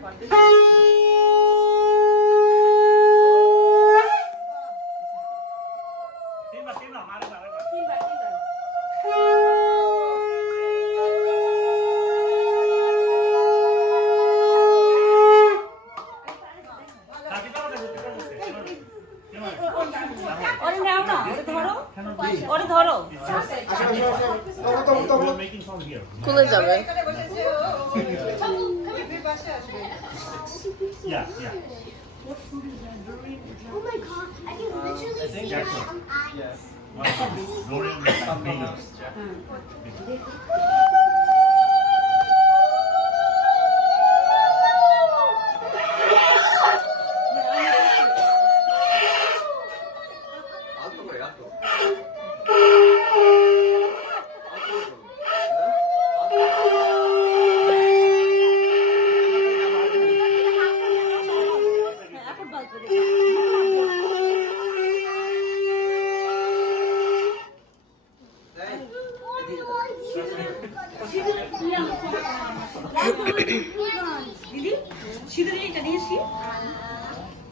Pode Yeah, yeah. What food is that? Oh my god, I can literally I think see my own eyes. Yes.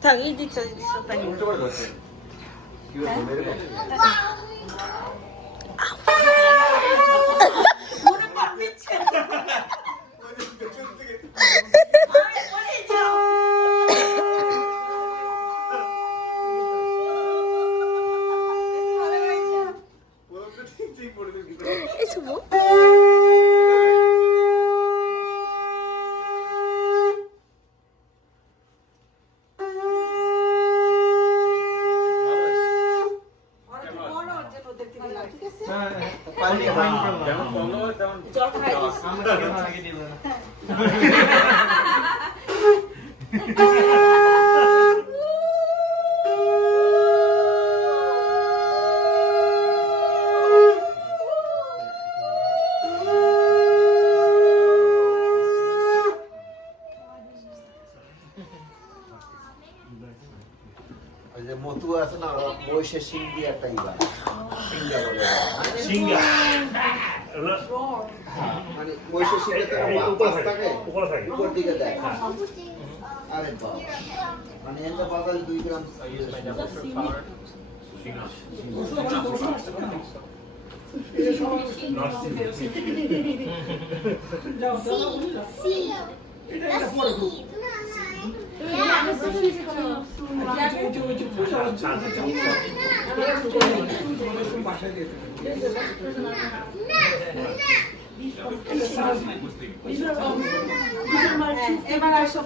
থাক এই দিচ্ছ এই দিচ্ছ তাই উল্টো করে ধরছে কি বলব মেরে দাও। মনে পড়ছে ওরা তো ঠিক ঠিক পড়ে গেছে, কি করে? এই শুভ যেমন বন্ধ হয় তেমন ওই যে মতু আছে না ওরা বসে সিং দিয়ে একটা ইবা সিঙ্গা। সিঙ্গা মানে বসে সিংহে তো উপরে থাকে, উপরে থাকে। উপর দিকে দেয়। আরে বাবা। মানে এত বাজারে দুই গ্রাম। Not এবার আর সব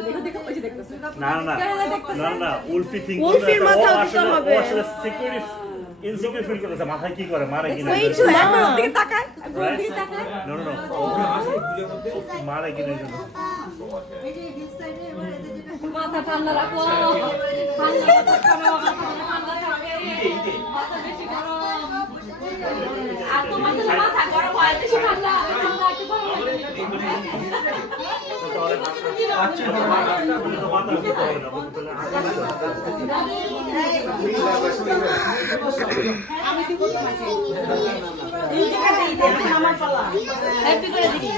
মানে দেখো দেখতেছে না না না না উলফি থিঙ্ক। ইনসিকিউর ফিল করতেছে মাথায় কি করে? মারে কিনা? ওই তো এখন ওর দিকে তাকায় ওর দিকে তাকায়। নো নো মারে কিনা এই ঠান্ডা রাখো ঠান্ডা মাথা করো ঠান্ডা থাকে মাথা বেশি গরম আর তোমার তো মাথা বেশি ঠান্ডা ঠান্ডা গরম। আমার পালা হ্যাপি করে দিবি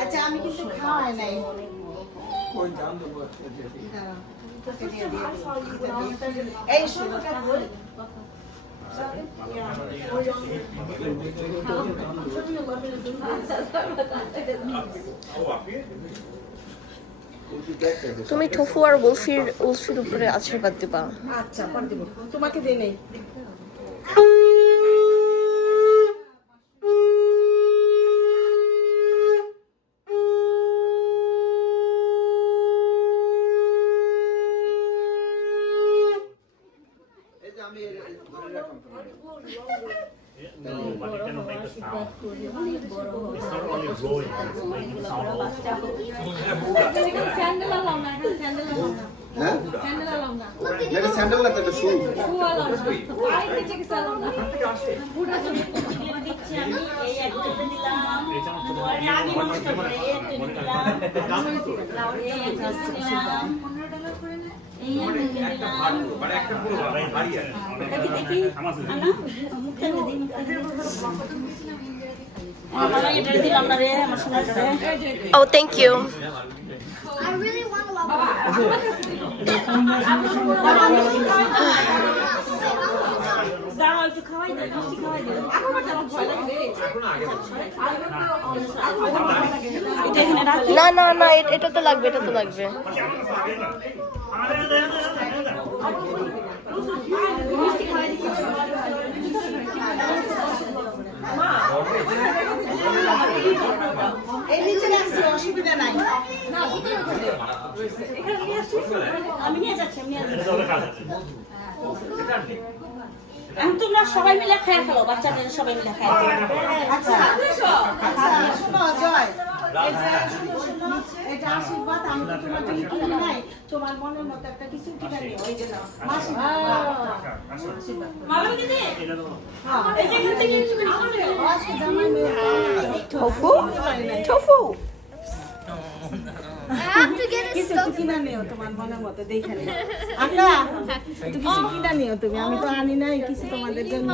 আচ্ছা আমি কিন্তু খাওয়াই নাই তুমি ঠফু আর উলফির উলফির উপরে আশীর্বাদ দিবা। আচ্ছা তোমাকে দিই নেই। একটা স্যান্ডেল লাগতো একটা শু Oh, thank you. I really want a. না না না এটা তো লাগবে এটা তো লাগবে। অসুবিধা নাই এখানে নিয়ে আসছি আমি নিয়ে যাচ্ছি আমি এখন তোমরা সবাই মিলে খেয়ে ফেলো বাচ্চাদের সবাই মিলে খেয়ে আচ্ছা আচ্ছা। শোনো জয় এটা আশীর্বাদ আমি তোমার জন্য কিনি নাই। তোমার মনের মতো একটা কিছু কিনে নিও এই যে মাসি মালম দিদি কিছু তো কিনা নিও তোমার মনের মতো দেখে নিও। আকা কিছু কিনা নিও তুমি আমি তো আনি নাই কিছু তোমাদের জন্য।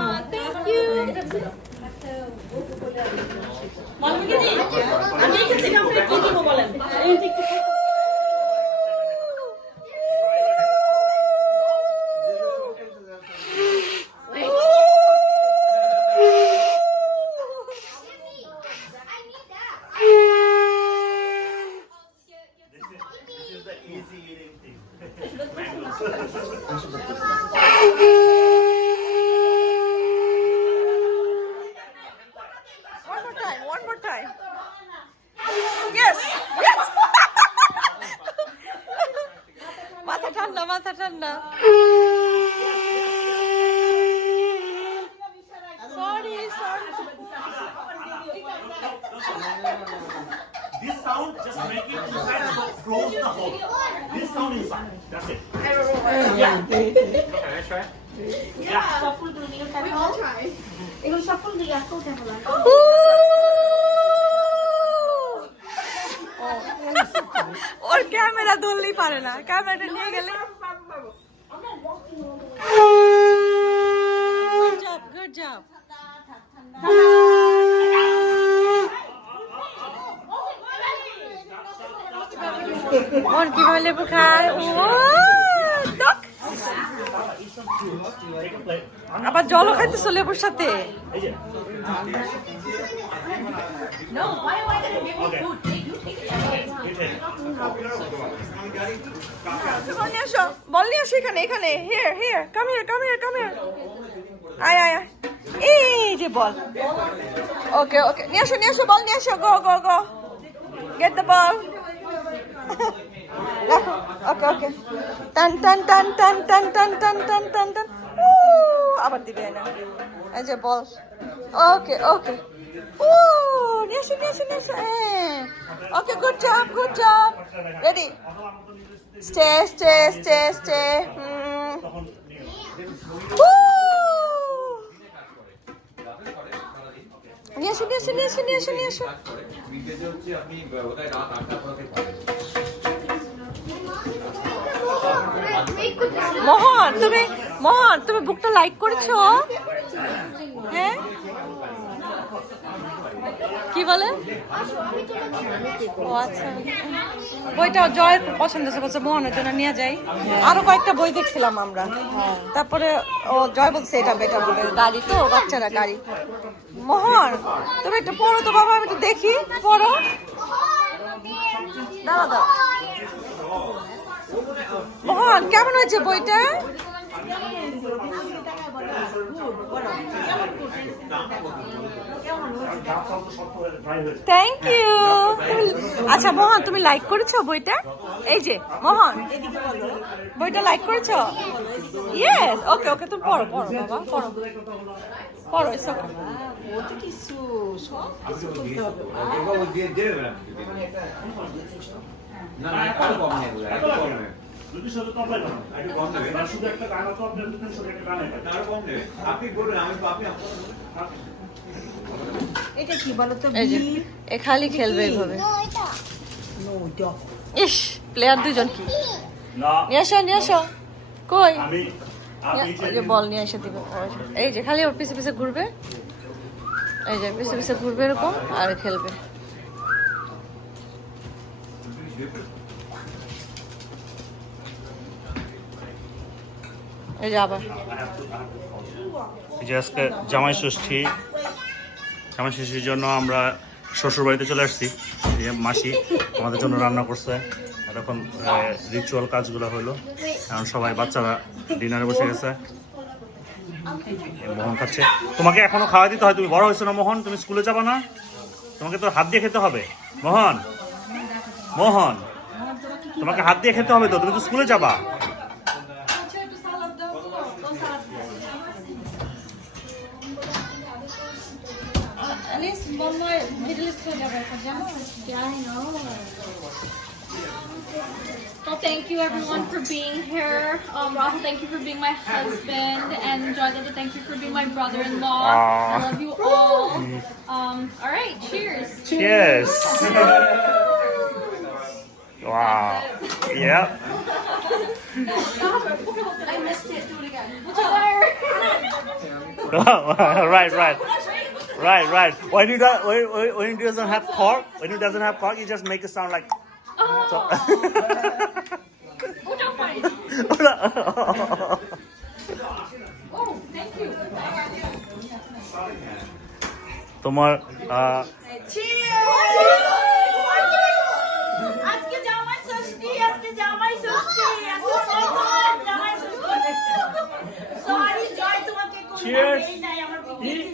মালম দিদি আমি এখান থেকে আপনাকে কি দিব বলেন? এই sound, just make it close the hole. This sound inside. That's it. Yeah. okay, let's try. Yeah. Shuffle the your camera. We all try. It will shuffle the Apple camera. ওর ক্যামেরা ধরলেই পারে না ক্যামেরাটা নিয়ে গেলে ও টক। Take a plate. আবার জলও খাইতেছো লেবুর সাথে বল নিয়ে আসো এখানে এখানে here here come here come here come here আয় আয় আয় এই যে বল। ওকে ওকে নিয়ে আসো নিয়ে আসো, বল, নিয়ে আসো। গো গো গো গেট দ্য বল রাখো, ওকে ওকে। টান টান টান টান টান টান টান টান টান টান। আবার দিবে না। এই যে বল। Okay okay. ও আসো নিয়ে আসো okay good job good job ready stay stay stay stay নিয়ে আসো নিয়ে আসো নিয়ে আসো নিয়ে আসো নিয়ে আসো মোহন তুমি মোহন তুমি বুকটা লাইক করেছ? হ্যাঁ? কি বলে? ও আচ্ছা। বইটা জয়ের পছন্দ হয়েছে বলছে মোহনের জন্য নিয়ে যাই। আরও কয়েকটা বই দেখছিলাম আমরা। তারপরে ও জয় বলছে এটা বেটার হবে গাড়ি তো বাচ্চারা গাড়ি। মোহন তুমি একটু পড়ো তো বাবা আমি একটু দেখি পড়ো। দাঁড়া দাও মোহন, কেমন হয়েছে বইটা? থ্যাংক ইউ আচ্ছা মোহন, তুমি লাইক করেছ বইটা? এই যে, মোহন, বইটা লাইক করেছ? ইয়েস ওকে ওকে তুমি পড়ো পড়ো, বাবা, পড়ো। পড়ো কত কিছু না না বিল এ খালি খেলবে এইভাবে ইস প্লেয়ার দুজন কি? না। নিয়ে আসো নিয়ে আসো। কই? যে বল নিয়ে এসে দিবে। এই যে খালি ওর পিছে পিছে ঘুরবে। এই যে পিছে পিছে ঘুরবে এরকম আর খেলবে। এই যে আজকে জামাই ষষ্ঠী, জামাই ষষ্ঠীর জন্য আমরা শ্বশুর বাড়িতে চলে আসছি। যে মাসি আমাদের জন্য রান্না করছে। এখন রিচুয়াল কাজগুলো হলো। এখন সবাই বাচ্চারা ডিনারে বসে গেছে। মোহন খাচ্ছে। তোমাকে এখনও খাওয়া দিতে হয়, তুমি বড় হয়েছো না মোহন? তুমি স্কুলে যাবা না? তোমাকে তো হাত দিয়ে খেতে হবে। মোহন মোহন, তোমাকে হাত দিয়ে খেতে হবে তো, তুমি তো স্কুলে যাবা। Yeah, I know. Well, thank you everyone for being here. Um, Rahul, thank you for being my husband, and Joy thank you for being my brother-in-law. I love you all. Um, all right, cheers. Cheers. wow. Yep. I missed it. Do it again. right, right. Right, right. When you do, when, when when it doesn't have cork, when it doesn't have cork, you just make it sound like. Oh, don't fight. Oh, thank you. তোমার আহ, আজকে জামাই ষষ্ঠী আজকে জামাই ষষ্ঠী আজকে প্রথম জামাই ষষ্ঠী sorry জয় তোমাকে কোনো Cheers. দেই নাই আমার guilty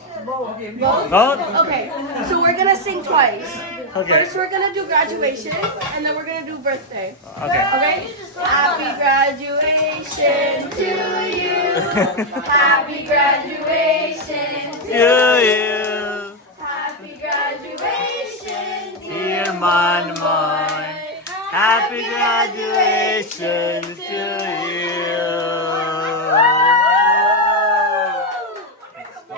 your birthday? Both? Okay, so we're gonna sing twice. Okay. First, we're gonna do graduation, and then we're gonna do birthday. Okay. Okay? Happy graduation to you. Happy graduation to To you, Happy graduation, dear man, man. Happy graduation to you.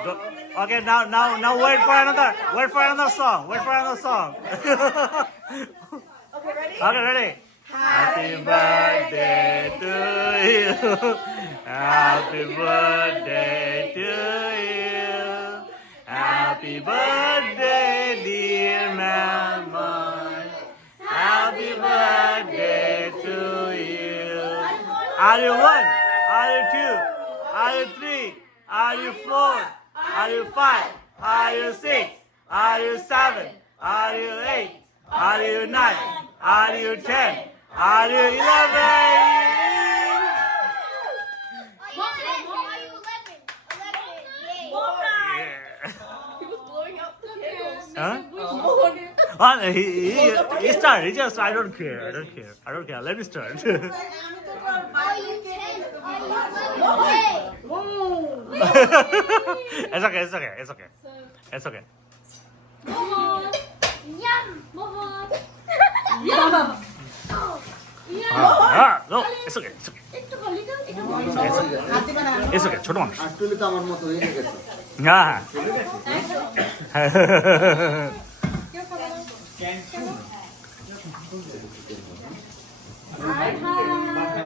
Go- Okay, now, now, now, wait for another, wait for another song, wait for another song. Okay, ready? Okay, ready? Happy birthday to you. Happy birthday to you. Happy birthday, dear mama. Happy birthday to you. Are you one? Are you two? Are you three? Are you four? Are you five? Are you six? Are you seven? Are you eight? Are you nine? Are you ten? Are you eleven? Are you 10? Are you 11? 11. Yay. He was blowing out the candles. Huh? Well, he, he, he started. He just, I don't care. I don't care. I don't care. Let me start. Are you 10? Are you 11? 오. It's okay, it's okay, it's okay. It's okay. 먹어. 얌. 먹어. 얌. 아, 아, no, it's okay, it's okay. একটু গলি দাও, একটু গলি দাও। It's okay, ছোট মানুষ। আসলে তো আমার মতো হয়ে গেছে না হাই হাই।